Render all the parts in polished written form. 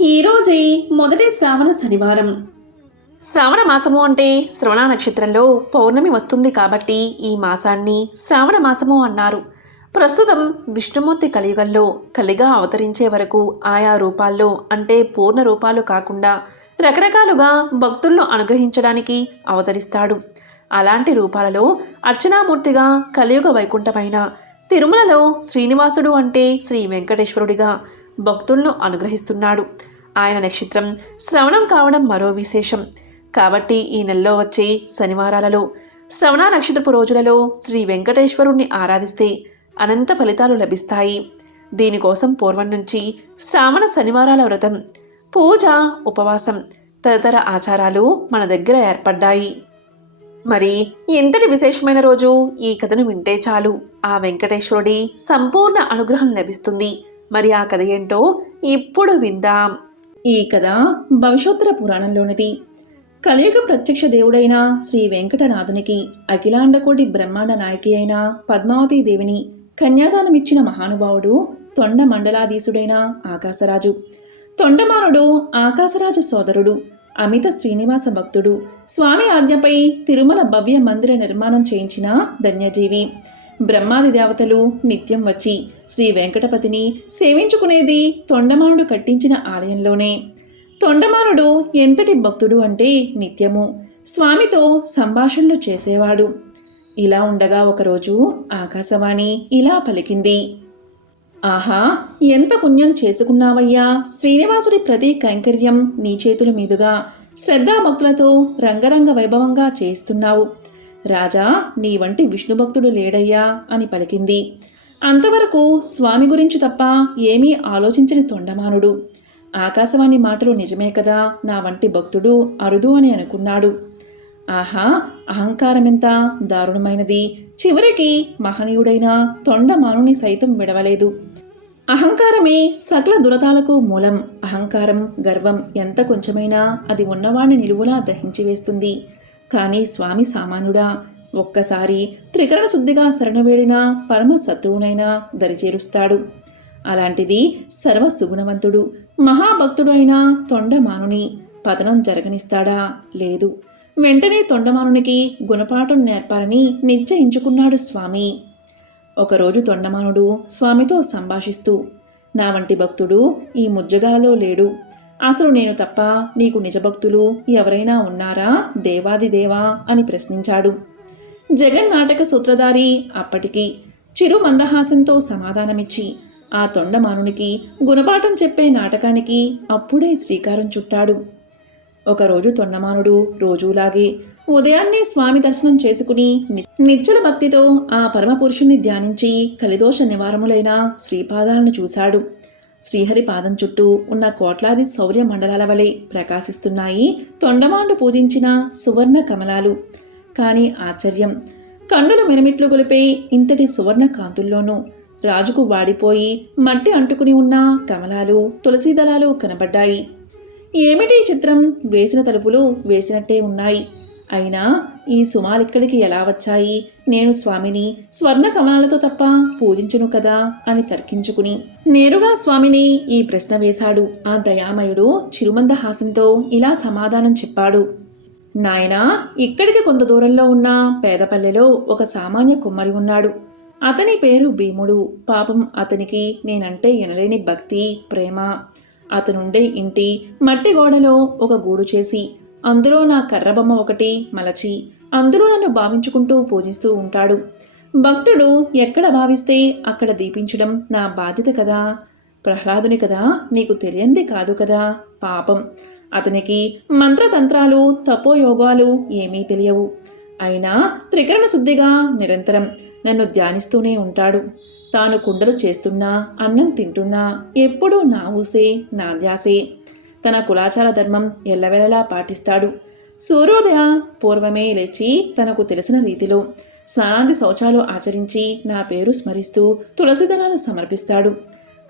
ఈరోజే మొదటి శ్రావణ శనివారం. శ్రావణ మాసము అంటే శ్రవణ నక్షత్రంలో పౌర్ణమి వస్తుంది కాబట్టి ఈ మాసాన్ని శ్రావణ మాసము అన్నారు. ప్రస్తుతం విష్ణుమూర్తి కలియుగంలో కలిగా అవతరించే వరకు ఆయా రూపాల్లో అంటే పూర్ణ రూపాలు కాకుండా రకరకాలుగా భక్తులను అనుగ్రహించడానికి అవతరిస్తాడు. అలాంటి రూపాలలో అర్చనామూర్తిగా కలియుగ వైకుంఠమైన తిరుమలలో శ్రీనివాసుడు అంటే శ్రీ వెంకటేశ్వరుడిగా భక్తులను అనుగ్రహిస్తున్నాడు. ఆయన నక్షత్రం శ్రవణం కావడం మరో విశేషం. కాబట్టి ఈ నెలలో వచ్చే శనివారాలలో శ్రవణ నక్షత్రపు రోజులలో శ్రీ వెంకటేశ్వరుణ్ణి ఆరాధిస్తే అనంత ఫలితాలు లభిస్తాయి. దీనికోసం పూర్వం నుంచి శ్రావణ శనివారాల వ్రతం, పూజ, ఉపవాసం తదితర ఆచారాలు మన దగ్గర ఏర్పడ్డాయి. మరి ఎంతటి విశేషమైన రోజు ఈ కథను వింటే చాలు ఆ వెంకటేశ్వరుడి సంపూర్ణ అనుగ్రహం లభిస్తుంది. మరి ఆ కథ ఏంటో ఇప్పుడు విందాం. ఈ కథ భవిష్యోత్తర పురాణంలోనిది. కలియుగ ప్రత్యక్ష దేవుడైన శ్రీ వెంకటనాథునికి అఖిలాండకోటి బ్రహ్మాండ నాయకి అయిన పద్మావతీ దేవిని కన్యాదానమిచ్చిన మహానుభావుడు తొండ మండలాధీశుడైన ఆకాశరాజు. తొండమానుడు ఆకాశరాజు సోదరుడు, అమిత శ్రీనివాస భక్తుడు, స్వామి ఆజ్ఞపై తిరుమల భవ్య మందిర నిర్మాణం చేయించిన ధన్యజీవి. బ్రహ్మాది దేవతలు నిత్యం వచ్చి శ్రీ వెంకటపతిని సేవించుకునేది తొండమానుడు కట్టించిన ఆలయంలోనే. తొండమానుడు ఎంతటి భక్తుడు అంటే నిత్యము స్వామితో సంభాషణలు చేసేవాడు. ఇలా ఉండగా ఒకరోజు ఆకాశవాణి ఇలా పలికింది. ఆహా, ఎంత పుణ్యం చేసుకున్నావయ్యా! శ్రీనివాసుడి ప్రతి కైంకర్యం నీ చేతుల మీదుగా శ్రద్ధాభక్తులతో రంగరంగ వైభవంగా చేస్తున్నావు. రాజా, నీ వంటి విష్ణుభక్తుడు లేడయ్యా అని పలికింది. అంతవరకు స్వామి గురించి తప్ప ఏమీ ఆలోచించని తొండమానుడు ఆకాశవాణి మాటలు నిజమే కదా, నా వంటి భక్తుడు అరుదు అని అనుకున్నాడు. ఆహా, అహంకారమెంత దారుణమైనది! చివరికి మహనీయుడైన తొండమానుని సైతం విడవలేదు. అహంకారమే సకల దురతాలకు మూలం. అహంకారం, గర్వం ఎంత కొంచెమైనా అది ఉన్నవాణ్ణి నిలువులా దహించివేస్తుంది. కానీ స్వామి సామాన్యుడా, ఒక్కసారి త్రికరణ శుద్ధిగా శరణవేడిన పరమ శత్రువునైనా దరిచేరుస్తాడు. అలాంటిది సర్వసుగుణవంతుడు మహాభక్తుడు అయిన తొండమానుని పతనం జరగనిస్తాడా? లేదు. వెంటనే తొండమానునికి గుణపాఠం నేర్పాలని నిశ్చయించుకున్నాడు స్వామి. ఒకరోజు తొండమానుడు స్వామితో సంభాషిస్తూ, నా వంటి భక్తుడు ఈ ముజ్జగాలలో లేడు. అసలు నేను తప్ప నీకు నిజభక్తులు ఎవరైనా ఉన్నారా దేవాదిదేవా అని ప్రశ్నించాడు. జగన్నాటక సూత్రధారి అప్పటికి చిరు మందహాసంతో సమాధానమిచ్చి ఆ తొండమానునికి గుణపాఠం చెప్పే నాటకానికి అప్పుడే శ్రీకారం చుట్టాడు. ఒకరోజు తొండమానుడు రోజులాగే ఉదయాన్నే స్వామి దర్శనం చేసుకుని నిశ్చల భక్తితో ఆ పరమపురుషుణ్ణి ధ్యానించి కలిదోష నివారములైన శ్రీపాదాలను చూశాడు. శ్రీహరి పాదం చుట్టూ ఉన్న కోట్లాది శౌర్య మండలాల వలె ప్రకాశిస్తున్నాయి తొండమానుడు పూజించిన సువర్ణ కమలాలు. కాని ఆశ్చర్యం, కన్నులు మినమిట్లు గొలిపే ఇంతటి సువర్ణ కాంతుల్లోనూ రాజుకు వాడిపోయి మట్టి అంటుకుని ఉన్న కమలాలు, తులసీ దళాలు కనబడ్డాయి. ఏమిటి చిత్రం! వేసిన తలుపులు వేసినట్టే ఉన్నాయి. అయినా ఈ సుమాలిక్కడికి ఎలా వచ్చాయి? నేను స్వామిని స్వర్ణ కమలాలతో తప్ప పూజించను కదా అని తర్కించుకుని నేరుగా స్వామిని ఈ ప్రశ్న వేశాడు. ఆ దయామయుడు చిరుమందహాసంతో ఇలా సమాధానం చెప్పాడు. నాయనా, ఇక్కడికి కొంత దూరంలో ఉన్న పేదపల్లెలో ఒక సామాన్య కుమ్మరి ఉన్నాడు. అతని పేరు భీముడు. పాపం అతనికి నేనంటే ఎనలేని భక్తి, ప్రేమ. అతనుండే ఇంటి మట్టి గోడలో ఒక గూడు చేసి అందులో నా కర్రబొమ్మ ఒకటి మలచి అందులో నన్ను భావించుకుంటూ పూజిస్తూ ఉంటాడు. భక్తుడు ఎక్కడ భావిస్తే అక్కడ దీపించడం నా బాధ్యత కదా. ప్రహ్లాదుని కదా, నీకు తెలియంది కాదు కదా. పాపం, అతనికి మంత్రతంత్రాలు, తపోయోగాలు ఏమీ తెలియవు. అయినా త్రికరణ శుద్ధిగా నిరంతరం నన్ను ధ్యానిస్తూనే ఉంటాడు. తాను కుండలు చేస్తున్నా, అన్నం తింటున్నా ఎప్పుడూ నా ఊసే, నా ధ్యాసే. తన కులాచార ధర్మం ఎల్లవెల్లలా పాటిస్తాడు. సూర్యోదయ పూర్వమే లేచి తనకు తెలిసిన రీతిలో స్నానాది శౌచాలు ఆచరించి నా పేరు స్మరిస్తూ తులసి దళాలు సమర్పిస్తాడు.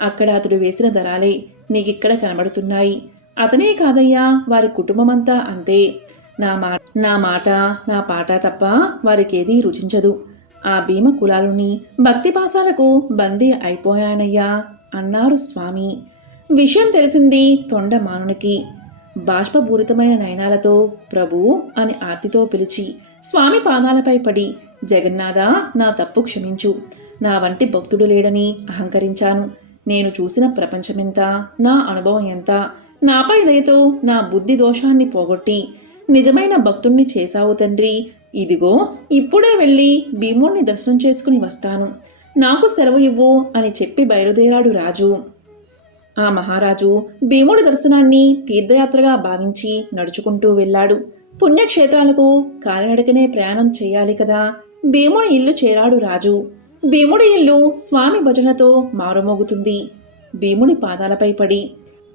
అక్కడ అతడు వేసిన దళాలే నీకిక్కడ కనబడుతున్నాయి. అతనే కాదయ్యా, వారి కుటుంబమంతా అంతే. నా మాట నా పాట తప్ప వారికేదీ రుచించదు. ఆ భీమ కులాలుని భక్తిపాసాలకు బందీ అయిపోయానయ్యా అన్నారు స్వామి. విషయం తెలిసింది తొండమానునికి. బాష్పపూరితమైన నయనాలతో ప్రభూ అని ఆర్తితో పిలిచి స్వామి పాదాలపై పడి, జగన్నాథ, నా తప్పు క్షమించు. నా వంటి భక్తుడు లేడని అహంకరించాను. నేను చూసిన ప్రపంచమెంత, నా అనుభవం ఎంత, నాపై దయతో నా బుద్ధి దోషాన్ని పోగొట్టి నిజమైన భక్తుణ్ణి చేశావు తండ్రి. ఇదిగో ఇప్పుడే వెళ్ళి భీముణ్ణి దర్శనం చేసుకుని వస్తాను. నాకు సెలవు ఇవ్వు అని చెప్పి బయలుదేరాడు రాజు. ఆ మహారాజు భీముడి దర్శనాన్ని తీర్థయాత్రగా భావించి నడుచుకుంటూ వెళ్ళాడు. పుణ్యక్షేత్రాలకు కాలినడకనే ప్రయాణం చేయాలి కదా. భీముడి ఇల్లు చేరాడు రాజు. భీముడి ఇల్లు స్వామి భజనతో మారుమోగుతుంది. భీముడి పాదాలపై పడి,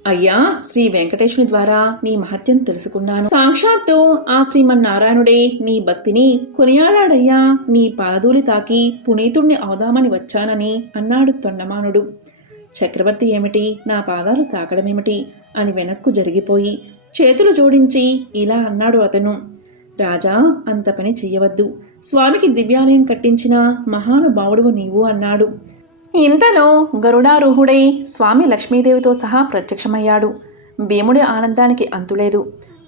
అయ్యా, శ్రీ వెంకటేశుని ద్వారా నీ మహత్యం తెలుసుకున్నాను. సాక్షాత్తు ఆ శ్రీమన్నారాయణుడే నీ భక్తిని కొనియాడాడయ్యా. నీ పాదధూళి తాకి పునీతుణ్ణి అవుదామని వచ్చానని అన్నాడు తొండమానుడు. చక్రవర్తి ఏమిటి, నా పాదాలు తాకడమేమిటి అని వెనక్కు జరిగిపోయి చేతులు జోడించి ఇలా అన్నాడు అతను. రాజా, అంత పని చెయ్యవద్దు. స్వామికి దివ్యాలయం కట్టించిన మహానుభావుడువు నీవు అన్నాడు. ఇంతలో గరుడారూహుడై స్వామి లక్ష్మీదేవితో సహా ప్రత్యక్షమయ్యాడు. భీముడి ఆనందానికి అంతులేదు.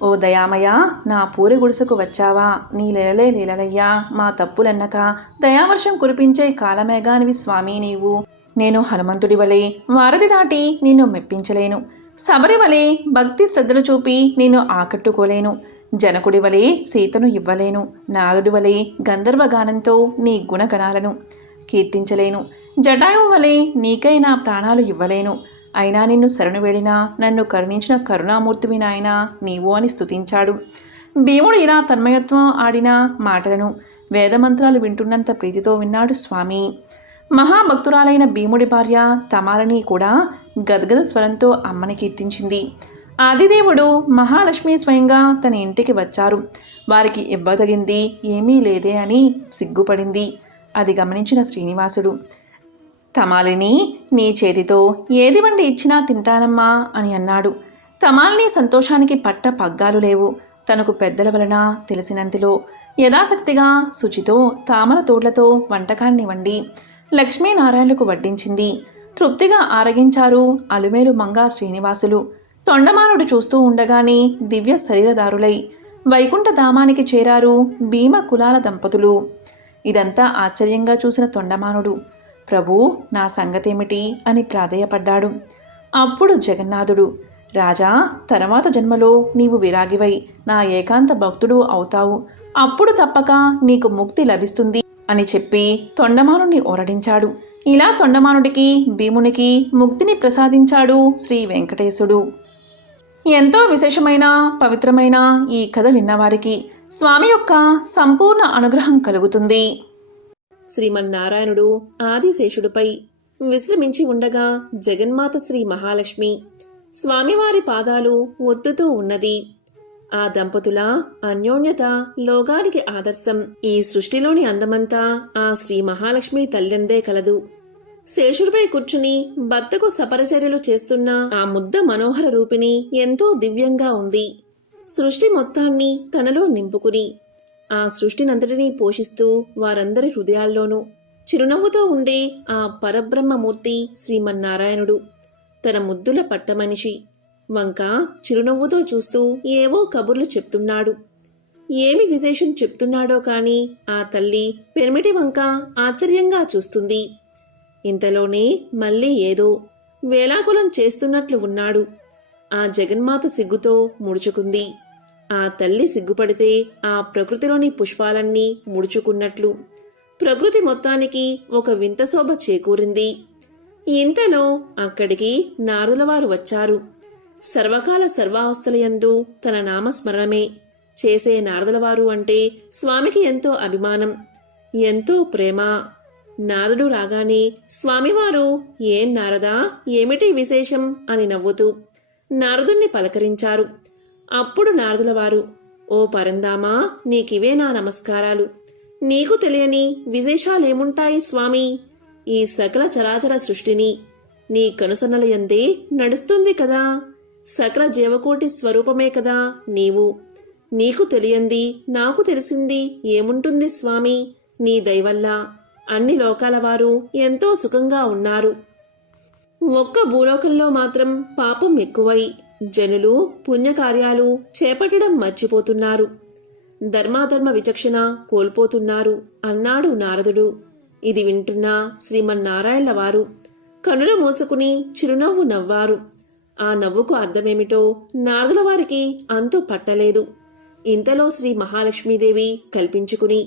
ఓ దయామయ, నా పూరి గుడిసెకు వచ్చావా? నీ లీలలే లీలలయ్యా. మా తప్పులెన్నక దయావర్షం కురిపించే కాలమేఘానివి స్వామి నీవు. నేను హనుమంతుడి వలె వారధి దాటి నిన్ను మెప్పించలేను. శబరి వలె భక్తి శ్రద్ధలు చూపి నిన్ను ఆకట్టుకోలేను. జనకుడి వలె సీతను ఇవ్వలేను. నాలుడి వలె గంధర్వగానంతో నీ గుణగణాలను కీర్తించలేను. జటాయువు వలె నీకై నా ప్రాణాలు ఇవ్వలేను. అయినా నిన్ను శరణు వేడినా నన్ను కరుణించిన కరుణామూర్తివి నాయనా నీవు అని స్తుతించాడు. భీముడు ఇలా తన్మయత్వం ఆడిన మాటలను వేదమంత్రాలు వింటున్నంత ప్రీతితో విన్నాడు స్వామి. మహాభక్తురాలైన భీముడి భార్య తమాలని కూడా గద్గద స్వరంతో అమ్మని కీర్తించింది. ఆదిదేవుడు మహాలక్ష్మి స్వయంగా తన ఇంటికి వచ్చారు. వారికి ఇవ్వదగింది ఏమీ లేదే అని సిగ్గుపడింది. అది గమనించిన శ్రీనివాసుడు, తమాలిని, నీ చేతితో ఏది వండి ఇచ్చినా తింటానమ్మా అని అన్నాడు. తమాలిని సంతోషానికి పట్ట పగ్గాలు లేవు. తనకు పెద్దల వలన తెలిసినంతలో యథాశక్తిగా శుచితో తామర తోడ్లతో వంటకాన్ని వండి లక్ష్మీనారాయణలకు వడ్డించింది. తృప్తిగా ఆరగించారు అలుమేలు మంగా శ్రీనివాసులు. తొండమానుడు చూస్తూ ఉండగానే దివ్య శరీరదారులై వైకుంఠ ధామానికి చేరారు భీమ కులాల దంపతులు. ఇదంతా ఆశ్చర్యంగా చూసిన తొండమానుడు, ప్రభూ, నా సంగతేమిటి అని ప్రాధేయపడ్డాడు. అప్పుడు జగన్నాథుడు, రాజా, తర్వాత జన్మలో నీవు విరాగివై నా ఏకాంత భక్తుడు అవుతావు. అప్పుడు తప్పక నీకు ముక్తి లభిస్తుంది అని చెప్పి తొండమానుని ఓరడించాడు. ఇలా తొండమానుడికి భీమునికి ముక్తిని ప్రసాదించాడు శ్రీ వెంకటేశుడు. ఎంతో విశేషమైన పవిత్రమైన ఈ కథ విన్నవారికి స్వామి యొక్క సంపూర్ణ అనుగ్రహం కలుగుతుంది. శ్రీమన్నారాయణుడు ఆదిశేషుడిపై విశ్రమించి ఉండగా జగన్మాత శ్రీ మహాలక్ష్మి స్వామివారి పాదాలు ఒత్తుతూ ఉన్నది. ఆ దంపతుల అన్యోన్యత లోకానికి ఆదర్శం. ఈ సృష్టిలోని అందమంతా ఆ శ్రీ మహాలక్ష్మి తల్లిందే కలదు. శేషుడిపై కూర్చుని భర్తకు సపరచర్యలు చేస్తున్న ఆ ముద్ద మనోహర రూపిణి ఎంతో దివ్యంగా ఉంది. సృష్టి మొత్తాన్ని తనలో నింపుకుని ఆ సృష్టినంతటినీ పోషిస్తూ వారందరి హృదయాల్లోనూ చిరునవ్వుతో ఉండే ఆ పరబ్రహ్మమూర్తి శ్రీమన్నారాయణుడు తన ముద్దుల పట్టమనిషి వంక చిరునవ్వుతో చూస్తూ ఏవో కబుర్లు చెప్తున్నాడు. ఏమి విశేషం చెప్తున్నాడో కాని ఆ తల్లి పెనిమిటి వంక ఆశ్చర్యంగా చూస్తుంది. ఇంతలోనే మళ్ళీ ఏదో వేలాకులం చేస్తున్నట్లు ఉన్నాడు. ఆ జగన్మాత సిగ్గుతో ముడుచుకుంది. ఆ తల్లి సిగ్గుపడితే ఆ ప్రకృతిలోని పుష్పాలన్నీ ముడుచుకున్నట్లు ప్రకృతి మొత్తానికి ఒక వింత శోభ చేకూరింది. ఇంతలో అక్కడికి నారదులవారు వచ్చారు. సర్వకాల సర్వావస్థలయందు తన నామస్మరణమే చేసే నారదులవారు అంటే స్వామికి ఎంతో అభిమానం, ఎంతో ప్రేమ. నారదుడు రాగానే స్వామివారు, ఏం నారదా, ఏమిటి విశేషం అని నవ్వుతూ నారదుణ్ణి పలకరించారు. అప్పుడు నారదులవారు, ఓ పరందామా, నీకివే నా నమస్కారాలు. నీకు తెలియని విశేషాలేముంటాయి స్వామి? ఈ సకల చరాచర సృష్టిని నీ కనుసన్నలయందే నడుస్తుంది కదా. సకల జీవకోటి స్వరూపమే కదా నీవు. నీకు తెలియంది నాకు తెలిసింది ఏముంటుంది స్వామి? నీ దయవల్ల అన్ని లోకాల వారు ఎంతో సుఖంగా ఉన్నారు. ఒక్క భూలోకంలో మాత్రం పాపం ఎక్కువై జనులు పుణ్యకార్యాలు చేపట్టడం మర్చిపోతున్నారు, ధర్మాధర్మ విచక్షణ కోల్పోతున్నారు అన్నాడు నారదుడు. ఇది వింటున్న శ్రీమన్నారాయణల వారు కనులు మూసుకుని చిరునవ్వు నవ్వారు. ఆ నవ్వుకు అర్థమేమిటో నారదుల వారికి అంతు పట్టలేదు. ఇంతలో శ్రీ మహాలక్ష్మీదేవి కల్పించుకుని,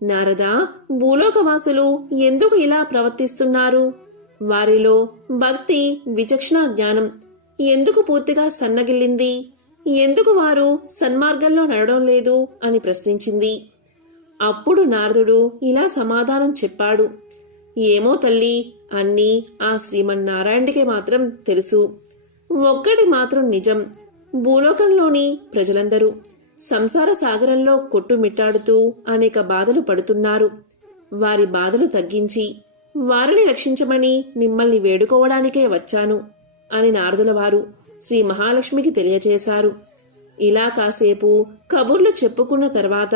నారదా, భూలోకవాసులు ఎందుకు ఇలా ప్రవర్తిస్తున్నారు? వారిలో భక్తి విచక్షణ జ్ఞానం ఎందుకు పూర్తిగా సన్నగిల్లింది? ఎందుకు వారు సన్మార్గంలో నడవడం లేదు అని ప్రశ్నించింది. అప్పుడు నారదుడు ఇలా సమాధానం చెప్పాడు. ఏమో తల్లి, అన్నీ ఆ శ్రీమన్నారాయణుడికి మాత్రం తెలుసు. ఒక్కటి మాత్రం నిజం, భూలోకంలోని ప్రజలందరూ సంసార సాగరంలో కొట్టుమిట్టాడుతూ అనేక బాధలు పడుతున్నారు. వారి బాధలు తగ్గించి వారిని రక్షించమని మిమ్మల్ని వేడుకోవడానికే వచ్చాను అని నారదుల వారు శ్రీ మహాలక్ష్మికి తెలియచేశారు. ఇలా కాసేపు కబుర్లు చెప్పుకున్న తర్వాత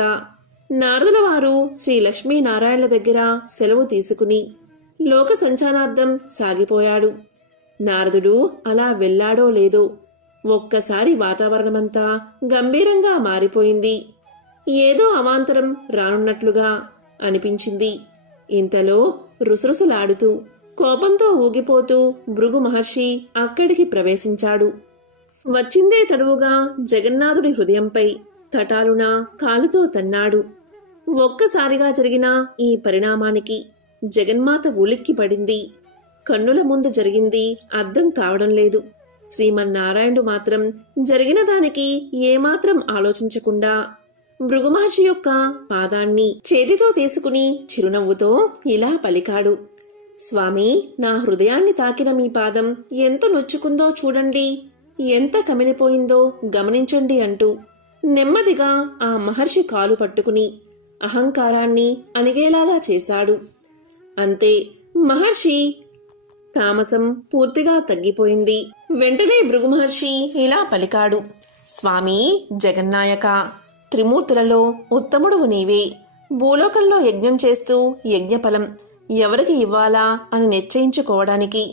నారదుల వారు శ్రీ లక్ష్మీనారాయణల దగ్గర సెలవు తీసుకుని లోక సంచానార్థం సాగిపోయాడు. నారదుడు అలా వెళ్ళాడో లేదో ఒక్కసారి వాతావరణమంతా గంభీరంగా మారిపోయింది. ఏదో అవాంతరం రానున్నట్లుగా అనిపించింది. ఇంతలో రుసరుసలాడుతూ కోపంతో ఊగిపోతూ భృగు మహర్షి అక్కడికి ప్రవేశించాడు. వచ్చిందే తడువుగా జగన్నాథుడి హృదయంపై తటాలున కాలుతో తన్నాడు. ఒక్కసారిగా జరిగిన ఈ పరిణామానికి జగన్మాత ఉలిక్కిపడింది. కన్నుల ముందు జరిగింది అర్థం కావడం లేదు. శ్రీమన్నారాయణుడు మాత్రం జరిగిన దానికి ఏమాత్రం ఆలోచించకుండా భృగుమహర్షి యొక్క పాదాన్ని చేతితో తీసుకుని చిరునవ్వుతో ఇలా పలికాడు. స్వామి, నా హృదయాన్ని తాకిన మీ పాదం ఎంత నొచ్చుకుందో చూడండి, ఎంత కమిలిపోయిందో గమనించండి అంటూ నెమ్మదిగా ఆ మహర్షి కాలు పట్టుకుని అహంకారాన్ని అణిగేలాగా చేశాడు. అంతే, మహర్షి తామసం పూర్తిగా తగ్గిపోయింది. వెంటనే భృగు మహర్షి ఇలా పలికాడు. స్వామి జగన్నాయక, త్రిమూర్తులలో ఉత్తముడువు నీవే. భూలోకంలో యజ్ఞం చేస్తూ యజ్ఞఫలం ఎవరికి ఇవ్వాలా అని నిశ్చయించుకోవడానికి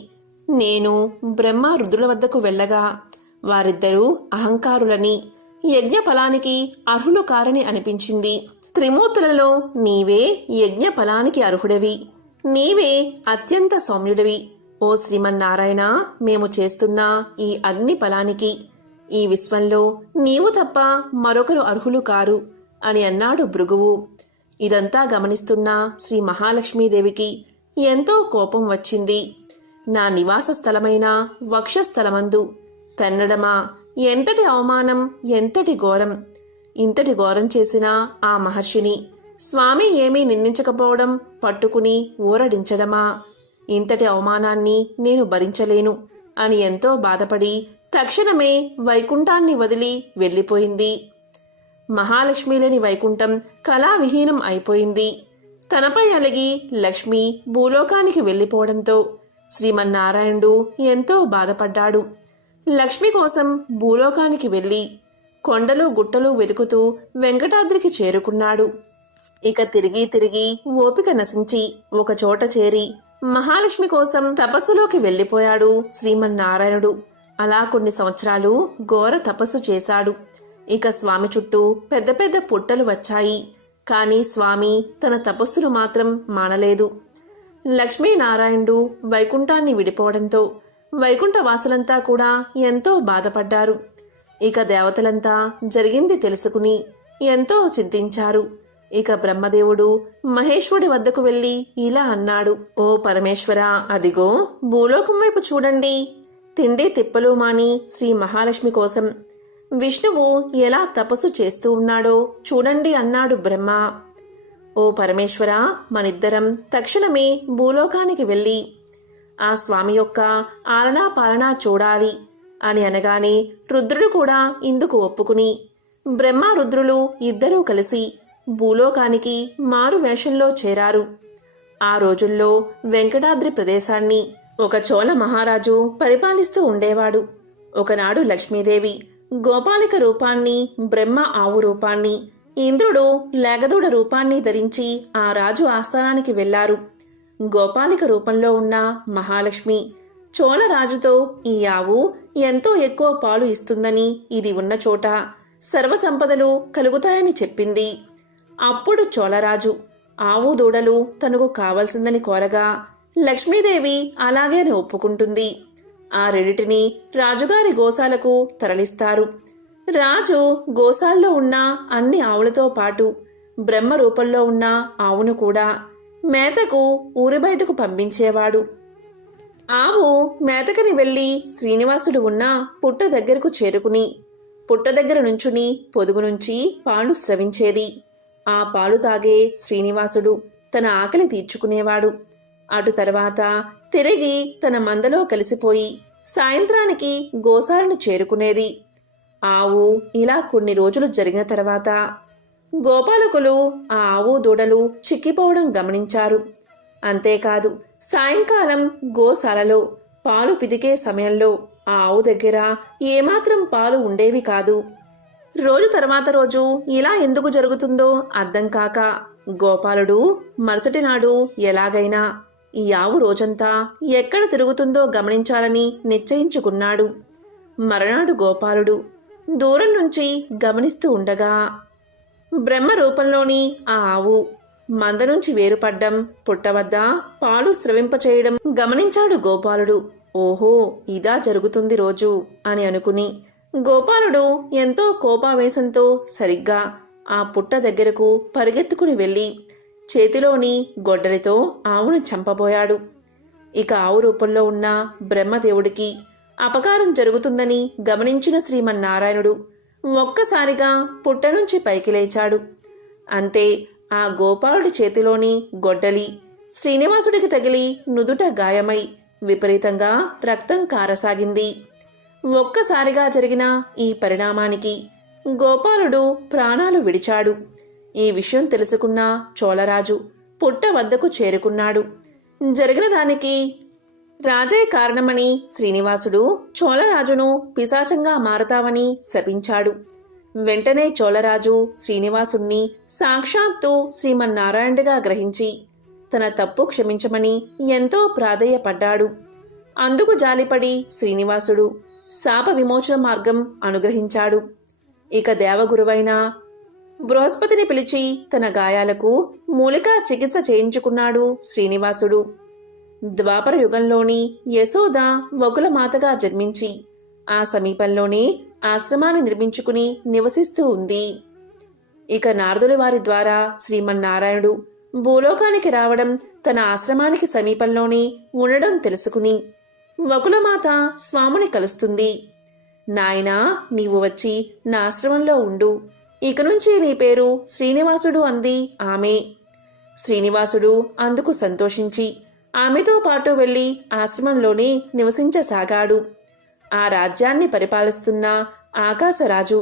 నేను బ్రహ్మ రుద్రుల వద్దకు వెళ్ళగా వారిద్దరూ అహంకారులని, యజ్ఞ ఫలానికి అర్హులు కారని అనిపించింది. త్రిమూర్తులలో నీవే యజ్ఞ ఫలానికి అర్హుడివి, నీవే అత్యంత సౌమ్యుడివి. ఓ శ్రీమన్నారాయణ, మేము చేస్తున్న ఈ అగ్ని ఫలానికి ఈ విశ్వంలో నీవు తప్ప మరొకరు అర్హులు కారు అని అన్నాడు భృగువు. ఇదంతా గమనిస్తున్న శ్రీ మహాలక్ష్మీదేవికి ఎంతో కోపం వచ్చింది. నా నివాస స్థలమైన వక్షస్థలమందు తన్నడమా, ఎంతటి అవమానం, ఎంతటి ఘోరం! ఇంతటి ఘోరం చేసిన ఆ మహర్షిని స్వామి ఏమీ నిందించకపోవడం పట్టుకుని ఊరడించడమా? ఇంతటి అవమానాన్ని నేను భరించలేను అని ఎంతో బాధపడి తక్షణమే వైకుంఠాన్ని వదిలి వెళ్ళిపోయింది. మహాలక్ష్మిలేని వైకుంఠం కళావిహీనం అయిపోయింది. తనపై అలిగి లక్ష్మి భూలోకానికి వెళ్ళిపోవడంతో శ్రీమన్నారాయణుడు ఎంతో బాధపడ్డాడు. లక్ష్మి కోసం భూలోకానికి వెళ్ళి కొండలు గుట్టలు వెతుకుతూ వెంకటాద్రికి చేరుకున్నాడు. ఇక తిరిగి తిరిగి ఓపిక నశించి ఒకచోట చేరి మహాలక్ష్మి కోసం తపస్సులోకి వెళ్ళిపోయాడు శ్రీమన్నారాయణుడు. అలా కొన్ని సంవత్సరాలు ఘోర తపస్సు చేశాడు. ఇక స్వామి చుట్టూ పెద్ద పెద్ద పుట్టలు వచ్చాయి. కాని స్వామి తన తపస్సును మాత్రం మానలేదు. లక్ష్మీనారాయణుడు వైకుంఠాన్ని విడిపోవడంతో వైకుంఠ వాసులంతా కూడా ఎంతో బాధపడ్డారు. ఇక దేవతలంతా జరిగింది తెలుసుకుని ఎంతో చింతించారు. ఇక బ్రహ్మదేవుడు మహేశ్వరుడి వద్దకు వెళ్లి ఇలా అన్నాడు. ఓ పరమేశ్వర, అదిగో భూలోకం వైపు చూడండి. తిండి తిప్పలు మాని శ్రీ మహాలక్ష్మి కోసం విష్ణువు ఎలా తపస్సు చేస్తూ ఉన్నాడో చూడండి అన్నాడు బ్రహ్మ. ఓ పరమేశ్వర, మనిద్దరం తక్షణమే భూలోకానికి వెళ్ళి ఆ స్వామి యొక్క ఆలనా పాలనా చూడాలి అని అనగానే రుద్రుడు కూడా ఇందుకు ఒప్పుకుని బ్రహ్మ రుద్రులు ఇద్దరూ కలిసి భూలోకానికి మారు వేషంలో చేరారు. ఆ రోజుల్లో వెంకటాద్రి ప్రదేశాన్ని ఒక చోళ మహారాజు పరిపాలిస్తూ ఉండేవాడు. ఒకనాడు లక్ష్మీదేవి గోపాలిక రూపాన్ని, బ్రహ్మ ఆవు రూపాన్ని, ఇంద్రుడు లేగదూడ రూపాన్ని ధరించి ఆ రాజు ఆస్థానానికి వెళ్లారు. గోపాలిక రూపంలో ఉన్న మహాలక్ష్మి చోళరాజుతో ఈ ఆవు ఎంతో ఎక్కువ పాలు ఇస్తుందని, ఇది ఉన్న చోట సర్వసంపదలు కలుగుతాయని చెప్పింది. అప్పుడు చోళరాజు ఆవు దూడలు తనకు కావలసిందని కోరగా లక్ష్మీదేవి అలాగే అని ఒప్పుకుంటుంది. ఆ రెండిటిని రాజుగారి గోశాలకు తరలిస్తారు. రాజు గోశాల్లో ఉన్న అన్ని ఆవులతో పాటు బ్రహ్మ రూపంలో ఉన్న ఆవును కూడా మేతకు ఊరి బయటకు పంపించేవాడు. ఆవు మేతకని వెళ్లి శ్రీనివాసుడు ఉన్న పుట్ట దగ్గరకు చేరుకుని పుట్ట దగ్గర నుంచుని పొదుగు నుంచి పాలు స్రవించేది. ఆ పాలు తాగే శ్రీనివాసుడు తన ఆకలి తీర్చుకునేవాడు. అటు తర్వాత తిరిగి తన మందలో కలిసిపోయి సాయంత్రానికి గోశాలను చేరుకునేది. ఆవు ఇలా కొన్ని రోజులు జరిగిన తర్వాత గోపాలకులు ఆ ఆవు దూడలు చిక్కిపోవడం గమనించారు. అంతేకాదు, సాయంకాలం గోశాలలో పాలు పితికే సమయంలో ఆ ఆవు దగ్గర ఏమాత్రం పాలు ఉండేవి కాదు. రోజు తర్వాత రోజు ఇలా ఎందుకు జరుగుతుందో అర్థం కాక గోపాలుడు మరుసటి నాడు ఎలాగైనా ఈ ఆవు రోజంతా ఎక్కడ తిరుగుతుందో గమనించాలని నిశ్చయించుకున్నాడు. మరనాడు గోపాలుడు దూరం నుంచి గమనిస్తూ ఉండగా బ్రహ్మ రూపంలోని ఆ ఆవు మంద నుంచి వేరుపడ్డం, పుట్టవద్ద పాలు స్రవింపచేయడం గమనించాడు గోపాలుడు. ఓహో, ఇదా జరుగుతుంది రోజు అని అనుకుని గోపాలుడు ఎంతో కోపావేశంతో సరిగ్గా ఆ పుట్ట దగ్గరకు పరిగెత్తుకుని వెళ్ళి చేతిలోని గొడ్డలితో ఆవును చంపబోయాడు. ఇక ఆవు రూపంలో ఉన్న బ్రహ్మదేవుడికి అపకారం జరుగుతుందని గమనించిన శ్రీమన్నారాయణుడు ఒక్కసారిగా పుట్ట నుంచి పైకి లేచాడు. అంతే, ఆ గోపాలుడి చేతిలోని గొడ్డలి శ్రీనివాసుడికి తగిలి నుదుట గాయమై విపరీతంగా రక్తం కారసాగింది. ఒక్కసారిగా జరిగిన ఈ పరిణామానికి గోపాలుడు ప్రాణాలు విడిచాడు. ఈ విషయం తెలుసుకున్న చోళరాజు పుట్ట వద్దకు చేరుకున్నాడు. జరిగిన దానికి రాజే కారణమని శ్రీనివాసుడు చోళరాజును పిశాచంగా మారతావని శపించాడు. వెంటనే చోళరాజు శ్రీనివాసుణ్ణి సాక్షాత్తు శ్రీమన్నారాయణుడిగా గ్రహించి తన తప్పు క్షమించమని ఎంతో ప్రాధేయపడ్డాడు. అందుకు జాలిపడి శ్రీనివాసుడు శాప విమోచన మార్గం అనుగ్రహించాడు. ఇక దేవగురువైన బృహస్పతిని పిలిచి తన గాయాలకు మూలికా చికిత్స చేయించుకున్నాడు శ్రీనివాసుడు. ద్వాపర యుగంలోని యశోద వకులమాతగా జన్మించి ఆ సమీపంలోనే ఆశ్రమాన్ని నిర్మించుకుని నివసిస్తూ ఉంది. ఇక నారదుల వారి ద్వారా శ్రీమన్నారాయణుడు భూలోకానికి రావడం, తన ఆశ్రమానికి సమీపంలోనే ఉండడం తెలుసుకుని వకులమాత స్వామిని కలుస్తుంది. నాయనా, నీవు వచ్చి నా ఆశ్రమంలో ఉండు. ఇక నుంచి నీ పేరు శ్రీనివాసుడు అంది ఆమె. శ్రీనివాసుడు అందుకు సంతోషించి ఆమెతో పాటు వెళ్లి ఆశ్రమంలోనే నివసించసాగాడు. ఆ రాజ్యాన్ని పరిపాలిస్తున్న ఆకాశరాజు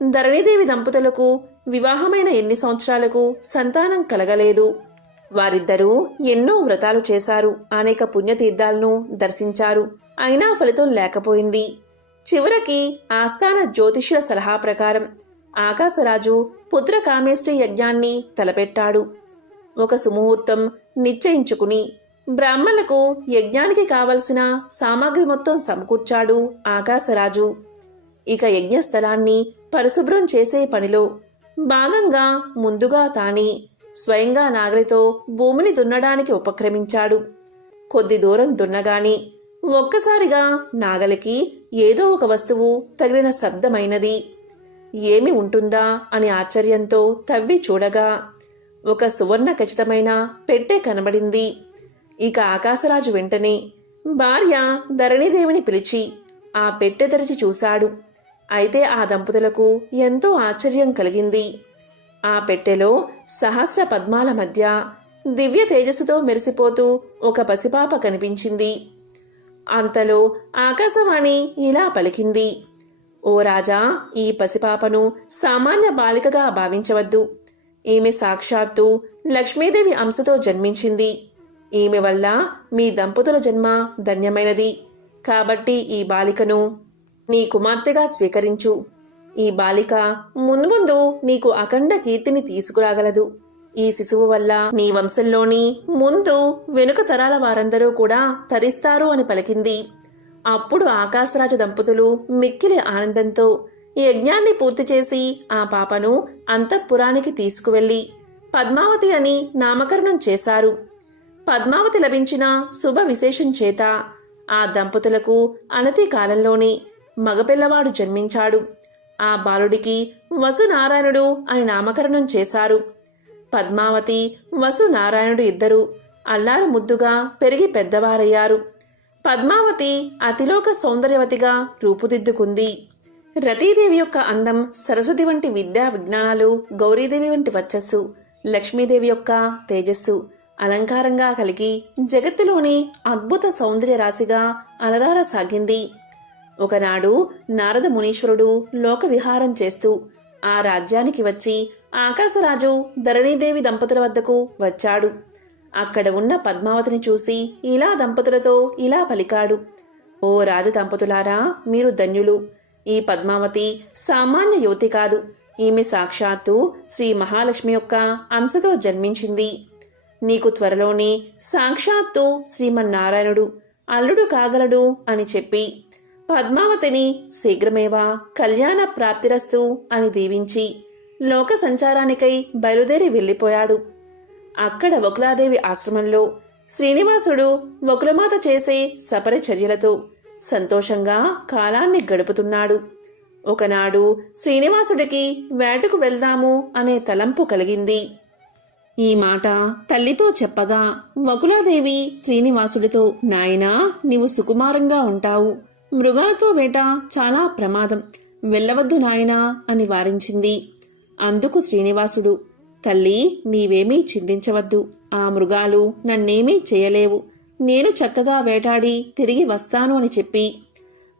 ధరణీదేవి దంపతులకు వివాహమైన ఎన్ని సంవత్సరాలకు సంతానం కలగలేదు. వారిద్దరూ ఎన్నో వ్రతాలు చేశారు, అనేక పుణ్యతీర్థాలను దర్శించారు. అయినా ఫలితం లేకపోయింది. చివరికి ఆస్థాన జ్యోతిష్యుల సలహా ప్రకారం ఆకాశరాజు పుత్ర కామేష్టి యజ్ఞాన్ని తలపెట్టాడు. ఒక సుముహూర్తం నిశ్చయించుకుని బ్రాహ్మణులకు యజ్ఞానికి కావలసిన సామాగ్రి మొత్తం సమకూర్చాడు ఆకాశరాజు. ఇక యజ్ఞస్థలాన్ని పరిశుభ్రం చేసే పనిలో భాగంగా ముందుగా తానే స్వయంగా నాగలితో భూమిని దున్నడానికి ఉపక్రమించాడు. కొద్ది దూరం దున్నగాని ఒక్కసారిగా నాగలికి ఏదో ఒక వస్తువు తగిలిన శబ్దమైనది. ఏమి ఉంటుందా అని ఆశ్చర్యంతో తవ్వి చూడగా ఒక సువర్ణ ఖచ్చితమైన పెట్టె కనబడింది. ఇక ఆకాశరాజు వెంటనే భార్య ధరణీదేవిని పిలిచి ఆ పెట్టె తెరిచి చూశాడు. అయితే ఆ దంపతులకు ఎంతో ఆశ్చర్యం కలిగింది. ఆ పెట్టెలో సహస్ర పద్మాల మధ్య దివ్య తేజస్సుతో మెరిసిపోతూ ఒక పసిపాప కనిపించింది. అంతలో ఆకాశవాణి ఇలా పలికింది: ఓ రాజా, ఈ పసిపాపను సామాన్య బాలికగా భావించవద్దు. ఈమె సాక్షాత్తు లక్ష్మీదేవి అంశతో జన్మించింది. ఈమె వల్ల మీ దంపతుల జన్మ ధన్యమైనది. కాబట్టి ఈ బాలికను నీ కుమార్తెగా స్వీకరించు. ఈ బాలిక మున్ముందు నీకు అఖండ కీర్తిని తీసుకురాగలదు. ఈ శిశువు వల్ల నీ వంశంలోని ముందు వెనుక తరాల వారందరూ కూడా తరిస్తారు అని పలికింది. అప్పుడు ఆకాశరాజు దంపతులు మిక్కిలి ఆనందంతో యజ్ఞాన్ని పూర్తి చేసి ఆ పాపను అంతఃపురానికి తీసుకువెళ్లి పద్మావతి అని నామకరణం చేశారు. పద్మావతి లభించిన శుభ విశేషం చేత ఆ దంపతులకు అనతి కాలంలోనే మగపిల్లవాడు జన్మించాడు. ఆ బాలుడికి వసునారాయణుడు అని నామకరణం చేశారు. పద్మావతి వసునారాయణుడు ఇద్దరూ అల్లారు ముద్దుగా పెరిగి పెద్దవారయ్యారు. పద్మావతి అతిలోక సౌందర్యవతిగా రూపుదిద్దుకుంది. రతీదేవి యొక్క అందం, సరస్వతి వంటి విద్యా విజ్ఞానాలు, గౌరీదేవి వంటి వర్చస్సు, లక్ష్మీదేవి యొక్క తేజస్సు అలంకారంగా కలిగి జగత్తులోని అద్భుత సౌందర్య రాశిగా అలరారసాగింది. ఒకనాడు నారద మునీశ్వరుడు లోక విహారం చేస్తూ ఆ రాజ్యానికి వచ్చి ఆకాశరాజు ధరణీదేవి దంపతుల వద్దకు వచ్చాడు. అక్కడ ఉన్న పద్మావతిని చూసి ఇలా దంపతులతో ఇలా పలికాడు. ఓ రాజదంపతులారా, మీరు ధన్యులు. ఈ పద్మావతి సామాన్య యువతి కాదు. ఈమె సాక్షాత్తు శ్రీ మహాలక్ష్మి యొక్క అంశతో జన్మించింది. నీకు త్వరలోనే సాక్షాత్తు శ్రీమన్నారాయణుడు అల్లుడు కాగలడు అని చెప్పి పద్మావతిని శీఘ్రమేవా కళ్యాణ ప్రాప్తిరస్తు అని దీవించి లోక సంచారానికై బయలుదేరి వెళ్ళిపోయాడు. అక్కడ వకులాదేవి ఆశ్రమంలో శ్రీనివాసుడు వకులమాత చేసే సపరిచర్యలతో సంతోషంగా కాలాన్ని గడుపుతున్నాడు. ఒకనాడు శ్రీనివాసుడికి వేటకు వెళ్దాము అనే తలంపు కలిగింది. ఈ మాట తల్లితో చెప్పగా వకులాదేవి శ్రీనివాసుడితో, నాయనా, నీవు సుకుమారంగా ఉంటావు. మృగాలతో వేట చాలా ప్రమాదం. వెళ్ళవద్దు నాయనా అని వారించింది. అందుకు శ్రీనివాసుడు, తల్లి, నీవేమీ చింతించవద్దు. ఆ మృగాలు నన్నేమీ చేయలేవు. నేను చక్కగా వేటాడి తిరిగి వస్తాను అని చెప్పి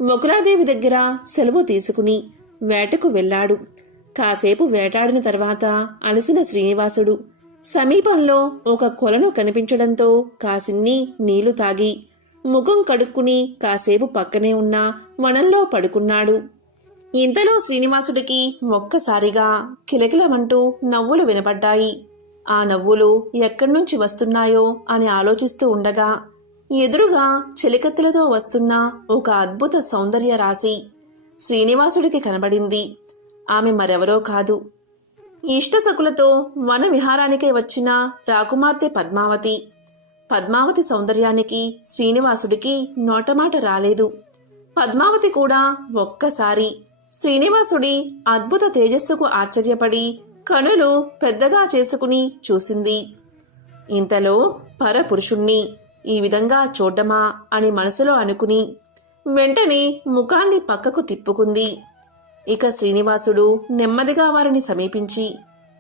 వకులాదేవి దగ్గర సెలవు తీసుకుని వేటకు వెళ్ళాడు. కాసేపు వేటాడిన తర్వాత అలసిన శ్రీనివాసుడు సమీపంలో ఒక కొలను కనిపించడంతో కాసిన్ని నీళ్లు తాగి ముఖం కడుక్కుని కాసేపు పక్కనే ఉన్న వనంలో పడుకున్నాడు. ఇంతలో శ్రీనివాసుడికి ఒక్కసారిగా కిలకిలమంటూ నవ్వులు వినపడ్డాయి. ఆ నవ్వులు ఎక్కడ్నుంచి వస్తున్నాయో అని ఆలోచిస్తూ ఉండగా ఎదురుగా చెలికత్తెలతో వస్తున్న ఒక అద్భుత సౌందర్య రాశి శ్రీనివాసుడికి కనబడింది. ఆమె మరెవరో కాదు, ఇష్టసకులతో వన విహారానికై వచ్చిన రాకుమార్తె పద్మావతి. పద్మావతి సౌందర్యానికి శ్రీనివాసుడికి నోటమాట రాలేదు. పద్మావతి కూడా ఒక్కసారి శ్రీనివాసుడి అద్భుత తేజస్సుకు ఆశ్చర్యపడి కనులు పెద్దగా చేసుకుని చూసింది. ఇంతలో పరపురుషుణ్ణి ఈ విధంగా చూడ్డమా అని మనసులో అనుకుని వెంటనే ముఖాన్ని పక్కకు తిప్పుకుంది. ఇక శ్రీనివాసుడు నెమ్మదిగా వారిని సమీపించి,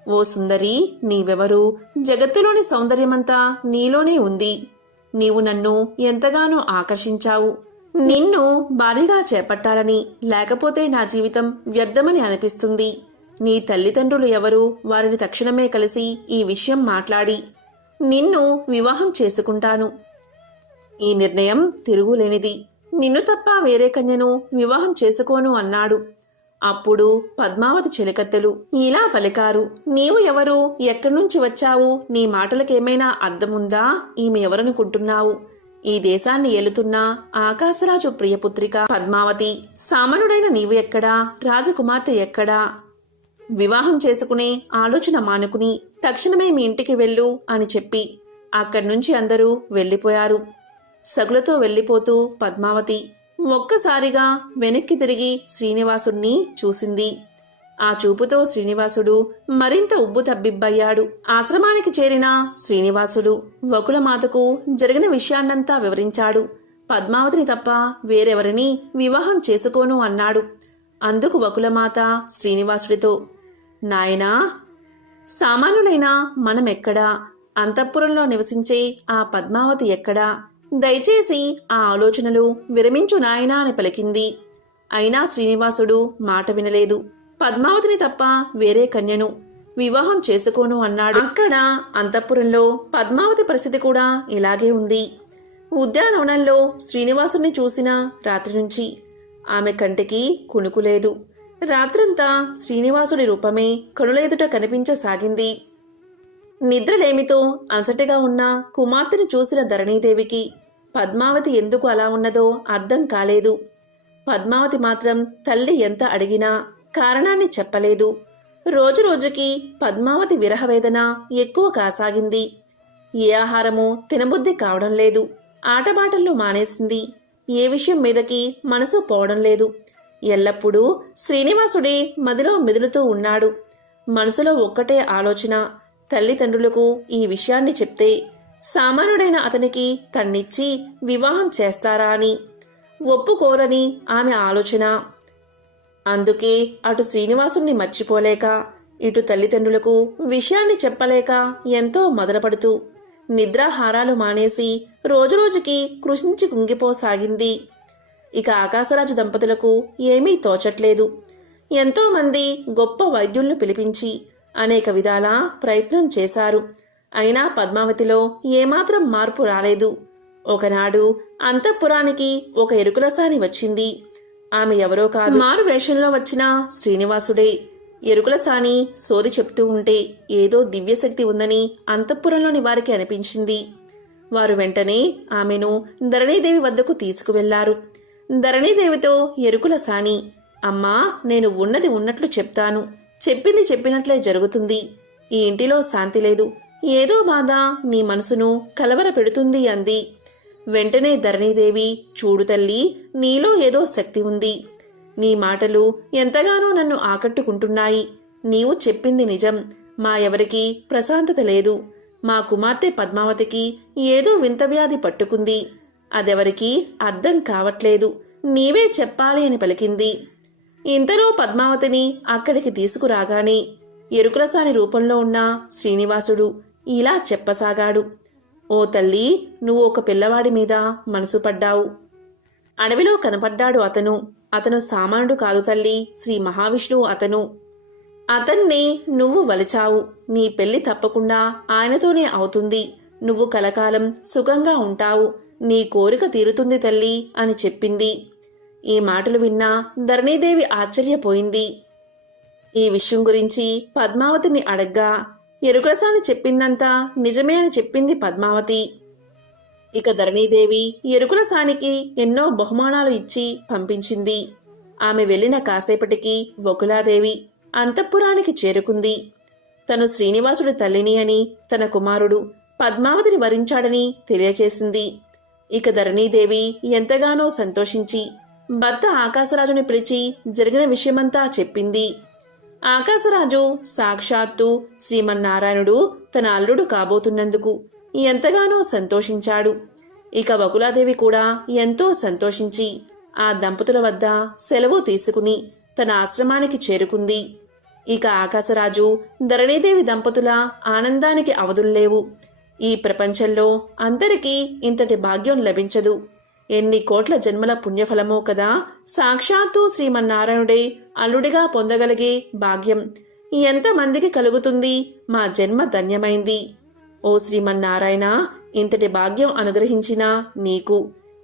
ఓ సుందరి, నీవెవరు? జగత్తులోని సౌందర్యమంతా నీలోనే ఉంది. నీవు నన్ను ఎంతగానో ఆకర్షించావు. నిన్ను భారీగా చేపట్టాలని, లేకపోతే నా జీవితం వ్యర్థమని అనిపిస్తుంది. నీ తల్లిదండ్రులు ఎవరు? వారిని తక్షణమే కలిసి ఈ విషయం మాట్లాడి నిన్ను వివాహం చేసుకుంటాను. ఈ నిర్ణయం తిరుగులేనిది. నిన్ను తప్ప వేరే కన్యను వివాహం చేసుకోను అన్నాడు. అప్పుడు పద్మావతి చెలికత్తెలు ఇలా పలికారు, నీవు ఎవరు? ఎక్కడ్నుంచి వచ్చావు? నీ మాటలకేమైనా అర్థముందా? ఈమె ఎవరనుకుంటున్నావు? ఈ దేశాన్ని ఏలుతున్న ఆకాశరాజు ప్రియపుత్రిక పద్మావతి. సామాన్యుడైన నీవు ఎక్కడా? రాజకుమార్తె ఎక్కడా? వివాహం చేసుకునే ఆలోచన మానుకుని తక్షణమే మీ ఇంటికి వెళ్ళు అని చెప్పి అక్కడ్నుంచి అందరూ వెళ్ళిపోయారు. సగులతో వెళ్ళిపోతూ పద్మావతి ఒక్కసారిగా వెనక్కి తిరిగి శ్రీనివాసుణ్ణి చూసింది. ఆ చూపుతో శ్రీనివాసుడు మరింత ఉబ్బుతబ్బిబ్బయ్యాడు. ఆశ్రమానికి చేరిన శ్రీనివాసుడు వకులమాతకు జరిగిన విషయాన్నంతా వివరించాడు. పద్మావతిని తప్ప వేరెవరిని వివాహం చేసుకోను అన్నాడు. అందుకు వకులమాత శ్రీనివాసుడితో, నాయనా, సామాన్యులైన మనమెక్కడా? అంతఃపురంలో నివసించే ఆ పద్మావతి ఎక్కడా? దయచేసి ఆ ఆలోచనలు విరమించు నాయనా అని పలికింది. అయినా శ్రీనివాసుడు మాట వినలేదు. పద్మావతిని తప్ప వేరే కన్యను వివాహం చేసుకోను అన్నాడు. అక్కడ అంతఃపురంలో పద్మావతి పరిస్థితి కూడా ఇలాగే ఉంది. ఉద్యానవనంలో శ్రీనివాసుని చూసిన రాత్రి నుంచి ఆమె కంటికి కునుకులేదు. రాత్రంతా శ్రీనివాసుడి రూపమే కనుల ఎదుట కనిపించసాగింది. నిద్రలేమితో అలసటగా ఉన్న కుమార్తెను చూసిన ధరణీదేవికి పద్మావతి ఎందుకు అలా ఉన్నదో అర్థం కాలేదు. పద్మావతి మాత్రం తల్లి ఎంత అడిగినా కారణాన్ని చెప్పలేదు. రోజురోజుకి పద్మావతి విరహవేదన ఎక్కువ కాసాగింది. ఏ ఆహారము తినబుద్ధి కావడం లేదు. ఆటబాటల్లో మానేసింది. ఏ విషయం మీదకి మనసు పోవడం లేదు. ఎల్లప్పుడూ శ్రీనివాసుడే మదిలో మెదులుతూ ఉన్నాడు. మనసులో ఒక్కటే ఆలోచన, తల్లిదండ్రులకు ఈ విషయాన్ని చెప్తే సామాన్యుడైన అతనికి తన్నిచ్చి వివాహం చేస్తారా అని. ఒప్పుకోరని ఆమె ఆలోచన. అందుకే అటు శ్రీనివాసుణ్ణి మర్చిపోలేక, ఇటు తల్లిదండ్రులకు విషయాన్ని చెప్పలేక ఎంతో మదనపడుతూ నిద్రాహారాలు మానేసి రోజురోజుకి కృషించి కుంగిపోసాగింది. ఇక ఆకాశరాజు దంపతులకు ఏమీ తోచట్లేదు. ఎంతోమంది గొప్ప వైద్యులను పిలిపించి అనేక విధాల ప్రయత్నం చేశారు. అయినా పద్మావతిలో ఏమాత్రం మార్పు రాలేదు. ఒకనాడు అంతఃపురానికి ఒక ఎరుకులసాని వచ్చింది. ఆమె ఎవరో కాదు, మారు వేషంలో వచ్చిన శ్రీనివాసుడే. ఎరుకులసాని సోది చెప్తూ ఉంటే ఏదో దివ్యశక్తి ఉందని అంతఃపురంలోని వారికి అనిపించింది. వారు వెంటనే ఆమెను ధరణీదేవి వద్దకు తీసుకువెళ్లారు. ధరణీదేవితో ఎరుకులసాని, అమ్మా, నేను ఉన్నది ఉన్నట్లు చెప్తాను. చెప్పింది చెప్పినట్లే జరుగుతుంది. ఈ ఇంటిలో శాంతి లేదు. ఏదో బాధ నీ మనసును కలవర పెడుతుంది అంది. వెంటనే ధరణీదేవి, చూడు తల్లి, నీలో ఏదో శక్తి ఉంది. నీ మాటలు ఎంతగానో నన్ను ఆకట్టుకుంటున్నాయి. నీవు చెప్పింది నిజం. మా ఎవరికి ప్రశాంతత లేదు. మా కుమార్తె పద్మావతికి ఏదో వింత వ్యాధి పట్టుకుంది. అదెవరికి అర్థం కావట్లేదు. నీవే చెప్పాలి అని పలికింది. ఇంతలో పద్మావతిని అక్కడికి తీసుకురాగానే ఎరుకులసాని రూపంలో ఉన్న శ్రీనివాసుడు ఇలా చెప్పసాగాడు. ఓ తల్లి, నువ్వు ఒక పిల్లవాడి మీద మనసు పడ్డావు. అడవిలో కనపడ్డాడు అతను. అతను సామాన్యుడు కాదు తల్లి, శ్రీ మహావిష్ణువు అతను. అతన్నే నువ్వు వలిచావు. నీ పెళ్లి తప్పకుండా ఆయనతోనే అవుతుంది. నువ్వు కలకాలం సుఖంగా ఉంటావు. నీ కోరిక తీరుతుంది తల్లి అని చెప్పింది. ఈ మాటలు విన్నా ధరణీదేవి ఆశ్చర్యపోయింది. ఈ విషయం గురించి పద్మావతిని అడగ్గా ఎరుకులసాని చెప్పిందంతా నిజమే అని చెప్పింది పద్మావతి. ఇక ధరణీదేవి ఎరుకులసానికి ఎన్నో బహుమానాలు ఇచ్చి పంపించింది. ఆమె వెళ్లిన కాసేపటికి వకులాదేవి అంతఃపురానికి చేరుకుంది. తను శ్రీనివాసుడి తల్లిని అని, తన కుమారుడు పద్మావతిని వరించాడని తెలియచేసింది. ఇక ధరణీదేవి ఎంతగానో సంతోషించి భర్త ఆకాశరాజుని పిలిచి జరిగిన విషయమంతా చెప్పింది. ఆకాశరాజు సాక్షాత్తు శ్రీమన్నారాయణుడు తన అల్లుడు కాబోతున్నందుకు ఎంతగానో సంతోషించాడు. ఇక వకులాదేవి కూడా ఎంతో సంతోషించి ఆ దంపతుల వద్ద సెలవు తీసుకుని తన ఆశ్రమానికి చేరుకుంది. ఇక ఆకాశరాజు ధరణీదేవి దంపతుల ఆనందానికి అవధుల్లేవు. ఈ ప్రపంచంలో అందరికీ ఇంతటి భాగ్యం లభించదు. ఎన్ని కోట్ల జన్మల పుణ్యఫలమో కదా సాక్షాత్తు శ్రీమన్నారాయణుడే అల్లుడిగా పొందగలిగే భాగ్యం ఎంతమందికి కలుగుతుంది. మా జన్మ ధన్యమైంది. ఓ శ్రీమన్నారాయణ, ఇంతటి భాగ్యం అనుగ్రహించిన నీకు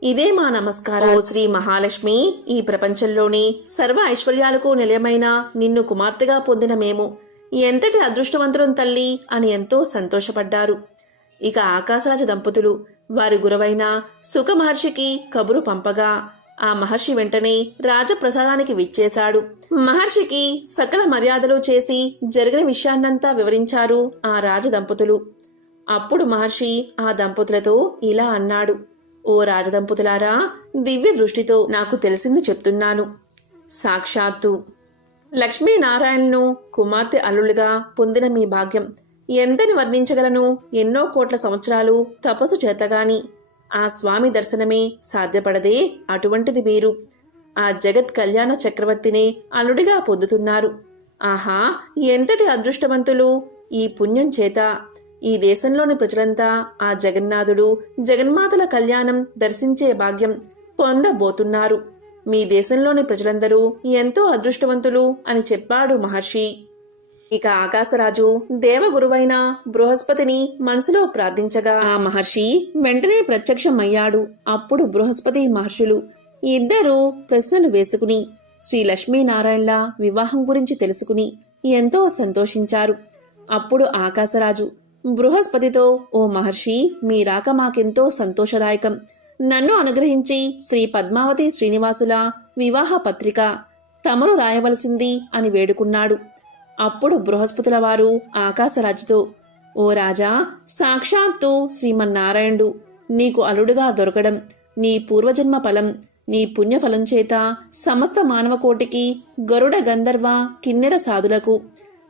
ఇదే మా నమస్కారం. ఓ శ్రీ మహాలక్ష్మి, ఈ ప్రపంచంలోని సర్వ ఐశ్వర్యాలకు నిలయమైన నిన్ను కుమార్తెగా పొందిన మేము ఎంతటి అదృష్టవంతులం తల్లి అని ఎంతో సంతోషపడ్డారు. ఇక ఆకాశరాజు దంపతులు వారి గురువైన సుఖ మహర్షికి కబురు పంపగా ఆ మహర్షి వెంటనే రాజప్రసాదానికి విచ్చేశాడు. మహర్షికి సకల మర్యాదలు చేసి జరిగిన విషయాన్నంతా వివరించారు ఆ రాజదంపతులు. అప్పుడు మహర్షి ఆ దంపతులతో ఇలా అన్నాడు. ఓ రాజదంపతులారా, దివ్య దృష్టితో నాకు తెలిసింది చెప్తున్నాను. సాక్షాత్తు లక్ష్మీనారాయణను కుమార్తె అల్లులుగా పొందిన మీ భాగ్యం ఎంతని వర్ణించగలను. ఎన్నో కోట్ల సంవత్సరాలు తపస్సు చేతగాని ఆ స్వామి దర్శనమే సాధ్యపడదే. అటువంటిది మీరు ఆ జగత్ కళ్యాణ చక్రవర్తినే అల్లుడిగా పొందుతున్నారు. ఆహా, ఎంతటి అదృష్టవంతులు! ఈ పుణ్యం చేత ఈ దేశంలోని ప్రజలంతా ఆ జగన్నాథుడు జగన్మాతల కళ్యాణం దర్శించే భాగ్యం పొందబోతున్నారు. మీ దేశంలోని ప్రజలందరూ ఎంతో అదృష్టవంతులు అని చెప్పాడు మహర్షి. ఇక ఆకాశరాజు దేవగురువైన బృహస్పతిని మనసులో ప్రార్థించగా ఆ మహర్షి వెంటనే ప్రత్యక్షమయ్యాడు. అప్పుడు బృహస్పతి మహర్షులు ఇద్దరూ ప్రశ్నలు వేసుకుని శ్రీ లక్ష్మీనారాయణల వివాహం గురించి తెలుసుకుని ఎంతో సంతోషించారు. అప్పుడు ఆకాశరాజు బృహస్పతితో, ఓ మహర్షి, మీ రాక మాకెంతో సంతోషదాయకం. నన్ను అనుగ్రహించి శ్రీ పద్మావతి శ్రీనివాసుల వివాహ పత్రిక తమరు రాయవలసింది అని వేడుకున్నాడు. అప్పుడు బృహస్పతుల వారు ఆకాశరాజుతో, ఓ రాజా, సాక్షాత్తు శ్రీమన్నారాయణుడు నీకు అల్లుడుగా దొరకడం నీ పూర్వజన్మ ఫలం. నీ పుణ్యఫలం చేత సమస్త మానవకోటికి, గరుడ గంధర్వ కిన్నెర సాధులకు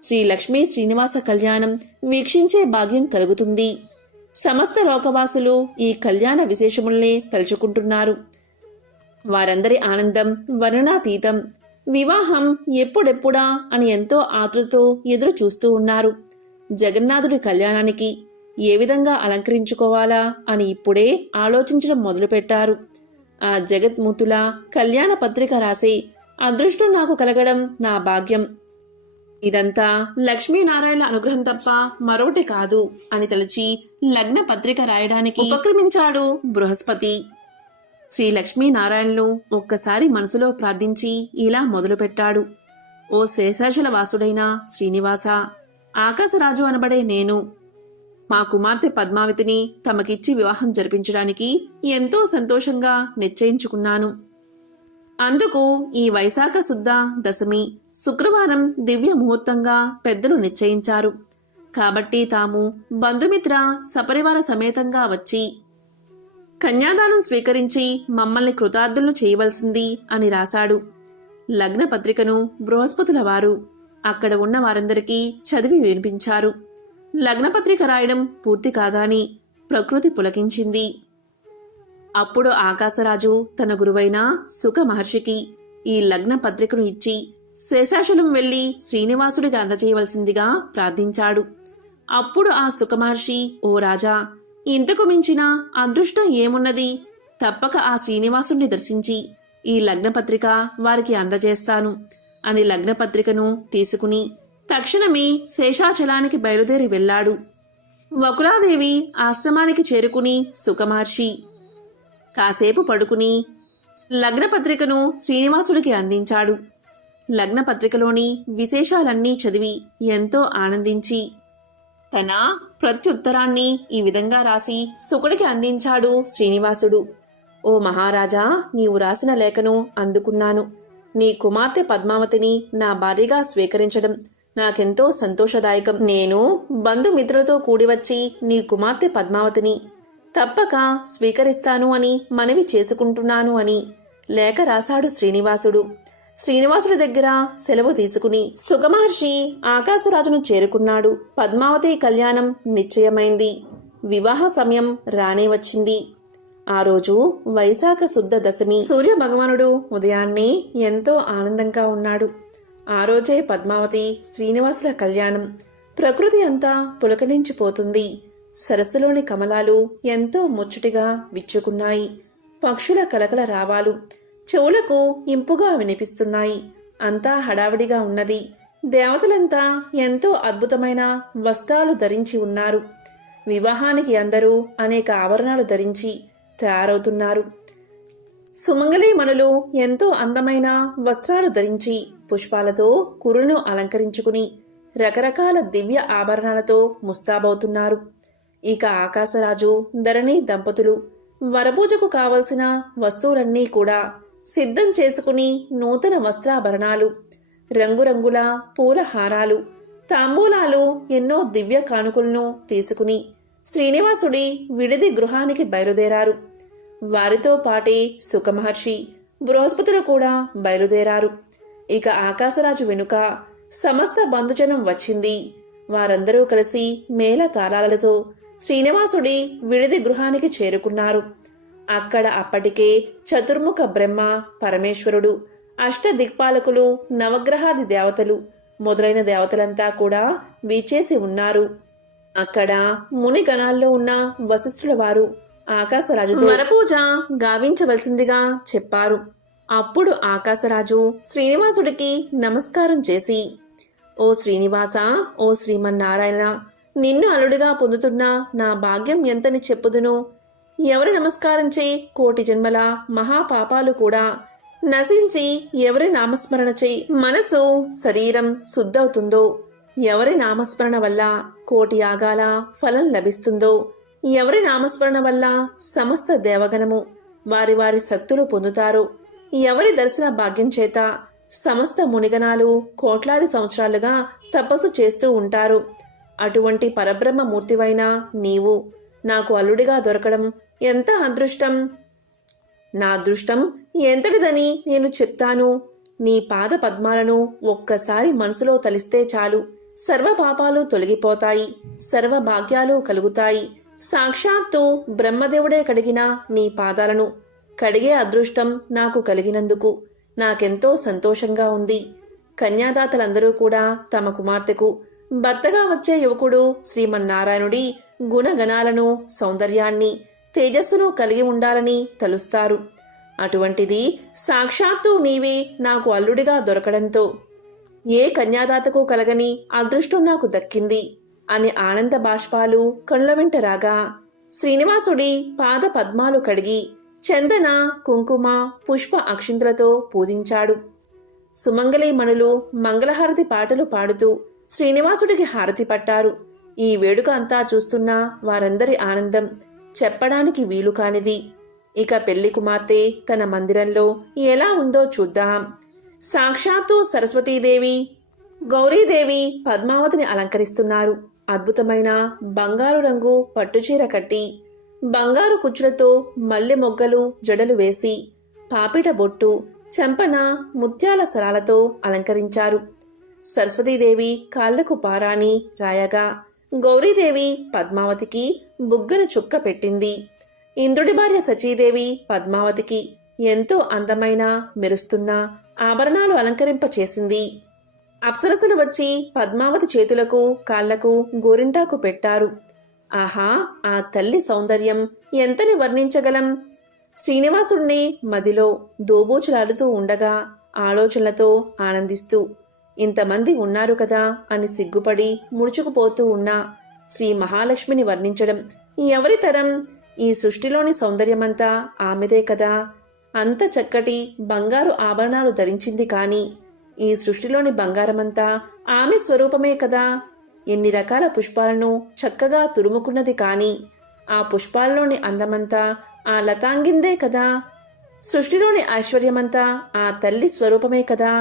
శ్రీ లక్ష్మీ శ్రీనివాస కళ్యాణం వీక్షించే భాగ్యం కలుగుతుంది. సమస్త లోకవాసులు ఈ కళ్యాణ విశేషముల్నే తలుచుకుంటున్నారు. వారందరి ఆనందం వర్ణనాతీతం. వివాహం ఎప్పుడెప్పుడా అని ఎంతో ఆతృతతో ఎదురు చూస్తూ ఉన్నారు. జగన్నాథుడి కళ్యాణానికి ఏ విధంగా అలంకరించుకోవాలా అని ఇప్పుడే ఆలోచించడం మొదలుపెట్టారు. ఆ జగత్మూతుల కళ్యాణ పత్రిక రాసే అదృష్టం నాకు కలగడం నా భాగ్యం. ఇదంతా లక్ష్మీనారాయణ అనుగ్రహం తప్ప మరొకటి కాదు అని తలచి లగ్న పత్రిక రాయడానికి ఉపక్రమించాడు బృహస్పతి. శ్రీ లక్ష్మీనారాయణలు ఒక్కసారి మనసులో ప్రార్థించి ఇలా మొదలుపెట్టాడు. ఓ శేషాచల వాసుడైన శ్రీనివాస, ఆకాశరాజు అనబడే నేను మా కుమార్తె పద్మావతిని తమకిచ్చి వివాహం జరిపించడానికి ఎంతో సంతోషంగా నిశ్చయించుకున్నాను. అందుకు ఈ వైశాఖ శుద్ధ దశమి శుక్రవారం దివ్య ముహూర్తంగా పెద్దలు నిశ్చయించారు. కాబట్టి తాము బంధుమిత్ర సపరివార సమేతంగా వచ్చి కన్యాదానం స్వీకరించి మమ్మల్ని కృతార్థులను చేయవలసింది అని రాశాడు. లగ్న పత్రికను బృహస్పతుల వారు అక్కడ ఉన్న వారందరికీ చదివి వినిపించారు. లగ్నపత్రిక రాయడం పూర్తి కాగానే ప్రకృతి పులకించింది. అప్పుడు ఆకాశరాజు తన గురువైన సుఖ మహర్షికి ఈ లగ్న పత్రికను ఇచ్చి శేషాచలం వెళ్లి శ్రీనివాసుడికి అందజేయవలసిందిగా ప్రార్థించాడు. అప్పుడు ఆ సుఖ మహర్షి, ఓ రాజా, ఇంతకు మించిన అదృష్టం ఏమున్నది? తప్పక ఆ శ్రీనివాసుడిని దర్శించి ఈ లగ్నపత్రిక వారికి అందజేస్తాను అని లగ్నపత్రికను తీసుకుని తక్షణమే శేషాచలానికి బయలుదేరి వెళ్లాడు. వకులాదేవి ఆశ్రమానికి చేరుకుని సుఖమహర్షి కాసేపు పడుకుని లగ్నపత్రికను శ్రీనివాసుడికి అందించాడు. లగ్నపత్రికలోని విశేషాలన్నీ చదివి ఎంతో ఆనందించి తన ప్రత్యుత్తరాన్ని ఈ విధంగా రాసి సుకుడికి అందించాడు శ్రీనివాసుడు. ఓ మహారాజా, నీవు రాసిన లేఖను అందుకున్నాను. నీ కుమార్తె పద్మావతిని నా భార్యగా స్వీకరించడం నాకెంతో సంతోషదాయకం. నేను బంధుమిత్రులతో కూడివచ్చి నీ కుమార్తె పద్మావతిని తప్పక స్వీకరిస్తాను అని మనవి చేసుకుంటున్నాను అని లేఖ రాశాడు శ్రీనివాసుడు. శ్రీనివాసుడి దగ్గర సెలవు తీసుకుని సుఖమహర్షి ఆకాశరాజును చేరుకున్నాడు. పద్మావతి కళ్యాణం నిశ్చయమైంది. వివాహ సమయం రానే వచ్చింది. ఆ రోజు వైశాఖ శుద్ధ దశమి. సూర్య భగవానుడు ఉదయాన్నే ఎంతో ఆనందంగా ఉన్నాడు. ఆ రోజే పద్మావతి శ్రీనివాసుల కళ్యాణం. ప్రకృతి అంతా పులకరించిపోతుంది. సరస్సులోని కమలాలు ఎంతో ముచ్చటిగా విచ్చుకున్నాయి. పక్షుల కలకల రావాలు చెవులకు ఇంపుగా వినిపిస్తున్నాయి. అంతా హడావిడిగా ఉన్నది. దేవతలంతా ఎంతో అద్భుతమైన వస్త్రాలు ధరించి ఉన్నారు. వివాహానికి అందరూ అనేక ఆభరణాలు ధరించి తయారవుతున్నారు. సుమంగళీమణులు ఎంతో అందమైన వస్త్రాలు ధరించి పుష్పాలతో కురులను అలంకరించుకుని రకరకాల దివ్య ఆభరణాలతో ముస్తాబవుతున్నారు. ఇక ఆకాశరాజు ధరణి దంపతులు వరపూజకు కావలసిన వస్తువులన్నీ కూడా సిద్ధం చేసుకుని నూతన వస్త్రాభరణాలు, రంగురంగుల పూల హారాలు, తాంబూలాలు, ఎన్నో దివ్య కానుకలను తీసుకుని శ్రీనివాసుడి విడిది గృహానికి బయలుదేరారు. వారితో పాటే సుఖమహర్షి, బృహస్పతులు కూడా బయలుదేరారు. ఇక ఆకాశరాజు వెనుక సమస్త బంధుజనం వచ్చింది. వారందరూ కలిసి మేళ తాళాలతో శ్రీనివాసుడి విడిది గృహానికి చేరుకున్నారు. అక్కడ అప్పటికే చతుర్ముఖ బ్రహ్మ, పరమేశ్వరుడు, అష్టదిక్పాలకులు, నవగ్రహాది దేవతలు మొదలైన దేవతలంతా కూడా వీచేసి ఉన్నారు. అక్కడ మునిగణాల్లో ఉన్న వశిష్ఠుల వారు ఆకాశరాజుతో వరపూజ గావించవలసిందిగా చెప్పారు. అప్పుడు ఆకాశరాజు శ్రీనివాసుడికి నమస్కారం చేసి, ఓ శ్రీనివాస, ఓ శ్రీమన్నారాయణ, నిన్ను అల్లుడిగా పొందుతున్న నా భాగ్యం ఎంతని చెప్పుదును. ఎవరి నమస్కారంచే కోటి జన్మల మహాపాపాలు కూడా నశించి ఎవరి నామస్మరణచే మనసు శరీరం శుద్ధవుతుందో, ఎవరి నామస్మరణ వల్ల కోటి యాగాల ఫలం లభిస్తుందో, ఎవరి నామస్మరణ వల్ల సమస్త దేవగణము వారి వారి శక్తులు పొందుతారో, ఎవరి దర్శన భాగ్యం చేత సమస్త మునిగణాలు కోట్లాది సంవత్సరాలుగా తపస్సు చేస్తూ ఉంటారు, అటువంటి పరబ్రహ్మ మూర్తివైన నీవు నాకు అల్లుడిగా దొరకడం ఎంత అదృష్టం! నా అదృష్టం ఎంతటిదని నేను చెప్తాను. నీ పాద పద్మాలను ఒక్కసారి మనసులో తలిస్తే చాలు, సర్వ పాపాలు తొలగిపోతాయి, సర్వ భాగ్యాలు కలుగుతాయి. సాక్షాత్తు బ్రహ్మదేవుడే కడిగిన నీ పాదాలను కడిగే అదృష్టం నాకు కలిగినందుకు నాకెంతో సంతోషంగా ఉంది. కన్యాదాతలందరూ కూడా తమ కుమార్తెకు భర్తగా వచ్చే యువకుడు శ్రీమన్నారాయణుడి గుణగణాలను, సౌందర్యాన్ని, తేజస్సును కలిగి ఉండాలని తలుస్తారు. అటువంటిది సాక్షాత్తు నీవే నాకు అల్లుడిగా దొరకడంతో ఏ కన్యాదాతకు కలగని అదృష్టం నాకు దక్కింది అని ఆనంద బాష్పాలు కనుల వెంట రాగా శ్రీనివాసుడి పాద పద్మాలు కడిగి చందన, కుంకుమ, పుష్ప అక్షింతలతో పూజించాడు. సుమంగళి మణులు మంగళహారతి పాటలు పాడుతూ శ్రీనివాసుడికి హారతి పట్టారు. ఈ వేడుక అంతా చూస్తున్న వారందరి ఆనందం చెప్పడానికి వీలు కానిది. ఇక పెళ్లి కుమార్తె తన మందిరంలో ఎలా ఉందో చూద్దాం. సాక్షాత్తు సరస్వతీదేవి, గౌరీదేవి పద్మావతిని అలంకరిస్తున్నారు. అద్భుతమైన బంగారు రంగు పట్టుచీర కట్టి, బంగారు కుచ్చులతో మల్లె మొగ్గలు జడలు వేసి, పాపిట బొట్టు, చెంపన ముత్యాల సరాలతో అలంకరించారు. సరస్వతీదేవి కాళ్లకు పారాని రాయగా గౌరీదేవి పద్మావతికి బుగ్గన చుక్క పెట్టింది. ఇంద్రుడి భార్య సచీదేవి పద్మావతికి ఎంతో అందమైన మెరుస్తున్న ఆభరణాలు అలంకరింప చేసింది. అప్సరసలు వచ్చి పద్మావతి చేతులకు కాళ్లకు గోరింటాకు పెట్టారు. ఆహా, ఆ తల్లి సౌందర్యం ఎంతని వర్ణించగలం? శ్రీనివాసుడిని మదిలో దోబూచులాడుతూ ఉండగా ఆలోచనలతో ఆనందిస్తూ ఇంతమంది ఉన్నారు కదా అని సిగ్గుపడి ముడుచుకుపోతూ ఉన్న శ్రీ మహాలక్ష్మిని వర్ణించడం ఎవరి తరం? ఈ సృష్టిలోని సౌందర్యమంతా ఆమెదే కదా. అంత చక్కటి బంగారు ఆభరణాలు ధరించింది కాని ఈ సృష్టిలోని బంగారమంతా ఆమె స్వరూపమే కదా. ఎన్ని రకాల పుష్పాలను చక్కగా తురుముకున్నది కాని ఆ పుష్పాల్లోని అందమంతా ఆ లతాంగిందే కదా. సృష్టిలోని ఐశ్వర్యమంతా ఆ తల్లి స్వరూపమే కదా.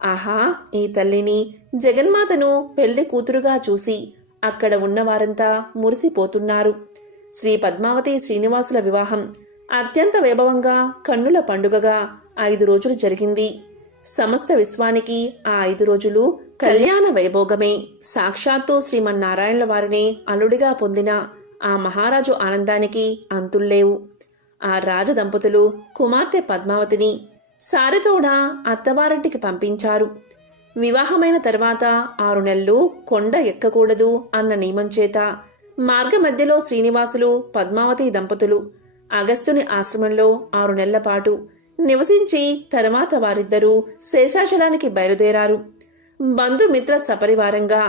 ఆహా, ఈ తల్లిని, జగన్మాతను పెళ్లి కూతురుగా చూసి అక్కడ ఉన్నవారంతా మురిసిపోతున్నారు. శ్రీ పద్మావతి శ్రీనివాసుల వివాహం అత్యంత వైభవంగా కన్నుల పండుగగా 5 రోజులు జరిగింది. సమస్త విశ్వానికి ఆ 5 రోజులు కళ్యాణ వైభోగమే. సాక్షాత్తు శ్రీమన్నారాయణుల వారిని అల్లుడిగా పొందిన ఆ మహారాజు ఆనందానికి అంతుల్లేవు. ఆ రాజదంపతులు కుమార్తె పద్మావతిని సారెతోడా అత్తవారింటికి పంపించారు. వివాహమైన తర్వాత 6 నెలలు కొండ ఎక్కకూడదు అన్న నియమం చేత మార్గ మధ్యలో శ్రీనివాసులు పద్మావతి దంపతులు అగస్త్యుని ఆశ్రమంలో 6 నెలల పాటు నివసించి తర్వాత వారిద్దరూ శేషాచలానికి బయలుదేరారు. బంధుమిత్ర సపరివారంగా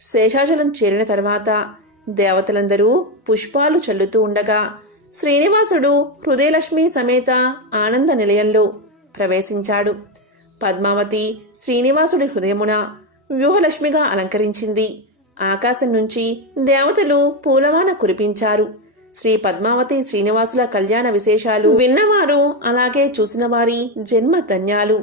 శేషాచలం చేరిన తర్వాత దేవతలందరూ పుష్పాలు చల్లుతూ ఉండగా శ్రీనివాసుడు హృదయలక్ష్మి సమేత ఆనంద నిలయంలో ప్రవేశించాడు. పద్మావతి శ్రీనివాసుడి హృదయమున వ్యూహలక్ష్మిగా అలంకరించింది. ఆకాశం నుంచి దేవతలు పూలవాన కురిపించారు. శ్రీ పద్మావతి శ్రీనివాసుల కళ్యాణ విశేషాలు విన్నవారు అలాగే చూసిన వారి జన్మ ధన్యాలు.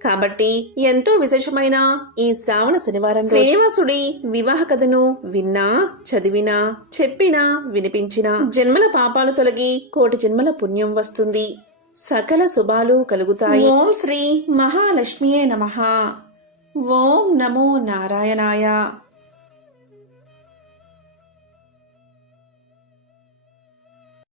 కాబట్టి ఎంతో విశేషమైన ఈ శ్రావణ శనివారం శ్రీనివాసుడి వివాహ కథను విన్నా, చదివినా, చెప్పినా, వినిపించినా జన్మల పాపాలు తొలగి కోటి జన్మల పుణ్యం వస్తుంది. సకల శుభాలు కలుగుతాయి. ఓం శ్రీ మహాలక్ష్మియే నమః. ఓం నమో నారాయణాయ.